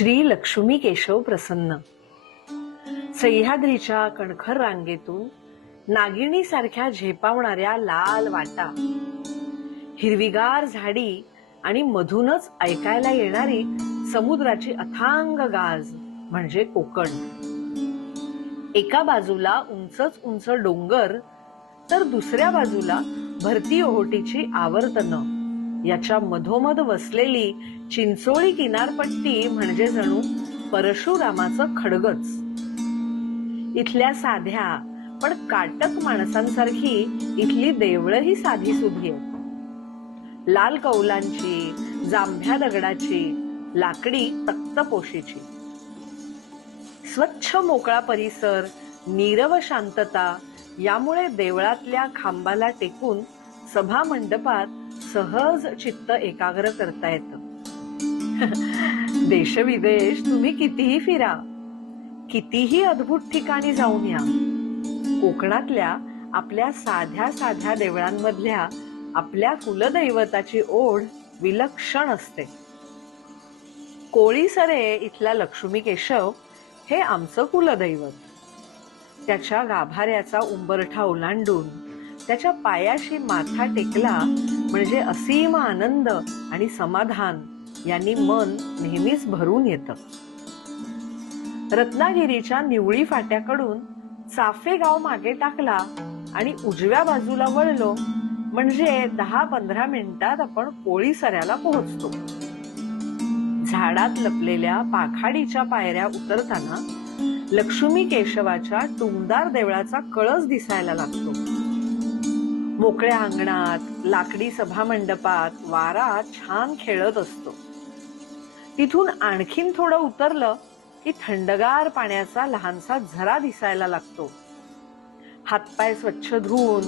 श्री लक्ष्मी केशव प्रसन्न. सह्याद्रीच्या कणखर रांगेतून नागिणी सारख्या झेपावणाऱ्या लाल वाटा हिरवीगार झाडी आणि मधूनच ऐकायला येणारी समुद्राची अथांग गाज म्हणजे कोकण. एका बाजूला उंचच उंच डोंगर तर दुसऱ्या बाजूला भरती ओहोटीची आवर्तनं. याच्या मधोमध वसलेली चिंचोळी किनारपट्टी म्हणजे जणू परशुरामाचं खडगच. इथल्या साध्या पण काटक माणसांसारखी इथली देवळं ही साधी सुधी आहेत लाल कौलांची जांभ्या दगडाची लाकडी तक्तपोशीची. स्वच्छ मोकळा परिसर नीरव शांतता यामुळे देवळातल्या खांबाला टेकून सभा मंडपात सहज चित्त एकाग्र करता येतं. देशविदेश तुम्ही कितीही फिरा कितीही अद्भुत ठिकाणी जाऊन या कोकणातल्या आपल्या साध्या साध्या देवळांमधल्या आपल्या कुलदैवताची ओढ विलक्षण असते. कोळीसरे इथला लक्ष्मी केशव हे आमचं कुलदैवत. त्याच्या गाभाऱ्याचा उंबरठा ओलांडून त्याच्या पायाशी माथा टेकला म्हणजे असीम आनंद आणि समाधान यांनी मन नेहमीच भरून येतं. रत्नागिरीच्या निवळी फाट्याकडून चाफे गाव मागे टाकला आणि उजव्या बाजूला वळलो म्हणजे दहा पंधरा मिनिटात आपण कोळीसऱ्याला पोहोचतो. झाडात लपलेल्या पाखाडीच्या पायऱ्या उतरताना लक्ष्मी केशवाच्या टुमदार देवळाचा कळस दिसायला लागतो. मोकळ्या अंगणात लाकडी सभा मंडपात वारा छान खेळत असतो. तिथून आणखीन थोडं उतरलं की थंडगार पाण्याचा लहानसा झरा दिसायला लागतो. हातपाय स्वच्छ धुवून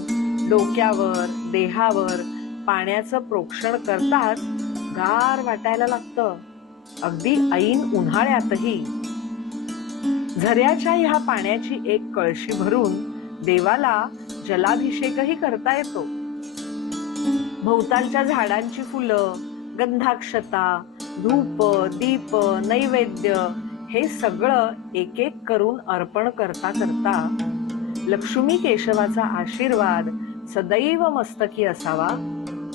डोक्यावर देहावर पाण्याचं प्रोक्षण करताच गार वाटायला लागतं. अगदी ऐन उन्हाळ्यातही. झऱ्याच्या ह्या पाण्याची एक कळशी भरून देवाला जलाभिषेकही करता येतो. भोवतालच्या झाडांची फुलं गंधाक्षता धूप दीप नैवेद्य हे सगळं एक एक करून अर्पण करता करता लक्ष्मी केशवाचा आशीर्वाद सदैव मस्तकी असावा.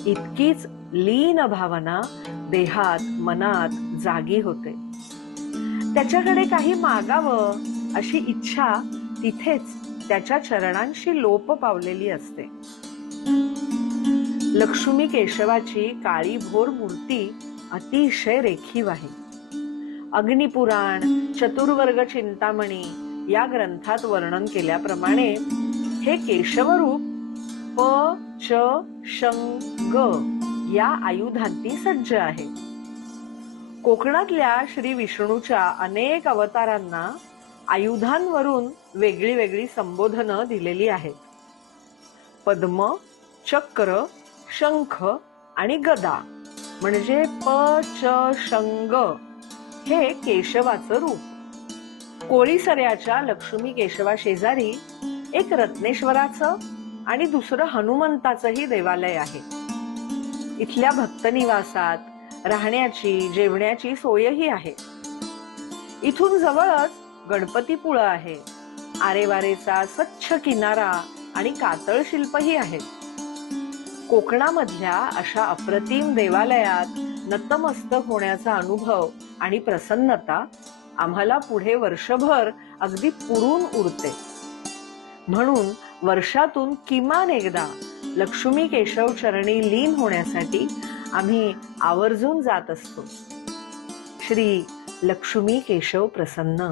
इतकीच लीन भावना देहात मनात जागी होते. त्याच्याकडे काही मागावं अशी इच्छा तिथेच त्याच्या चरणांशी लोप पावलेली असते. लक्ष्मी केशवाची काळी भोर मूर्ती अतिशय रेखीव आहे. अग्निपुराण चतुर्वर्ग चिंतामणी या ग्रंथात वर्णन केल्याप्रमाणे हे केशवरूप प च शंग या आयुधांनी सज्ज आहे. कोकणातल्या श्री विष्णूच्या अनेक अवतारांना आयुधांवरून वेगळी वेगळी संबोधनं दिलेली आहेत. पद्म चक्र शंख आणि गदा. म्हणजे प च शंग हे केशवाचं रूप. कोळीसऱ्याच्या लक्ष्मी केशवा शेजारी एक रत्नेश्वराचं आणि दुसरं हनुमंताचंही देवालय आहे. इथल्या भक्तनिवासात राहण्याची जेवण्याची सोयही आहे. इथून जवळच गणपतीपुळं आहे. आरेवारेचा स्वच्छ किनारा आणि कातळ शिल्पही आहेत. कोकणामधल्या अशा अप्रतिम देवालयात नतमस्तक होण्याचा अनुभव आणि प्रसन्नता आम्हाला पुढे वर्षभर अगदी पुरून उरते. म्हणून वर्षातून किमान एकदा लक्ष्मी केशव चरणी लीन होण्यासाठी आम्ही आवर्जून जात असतो. श्री लक्ष्मी केशव प्रसन्न.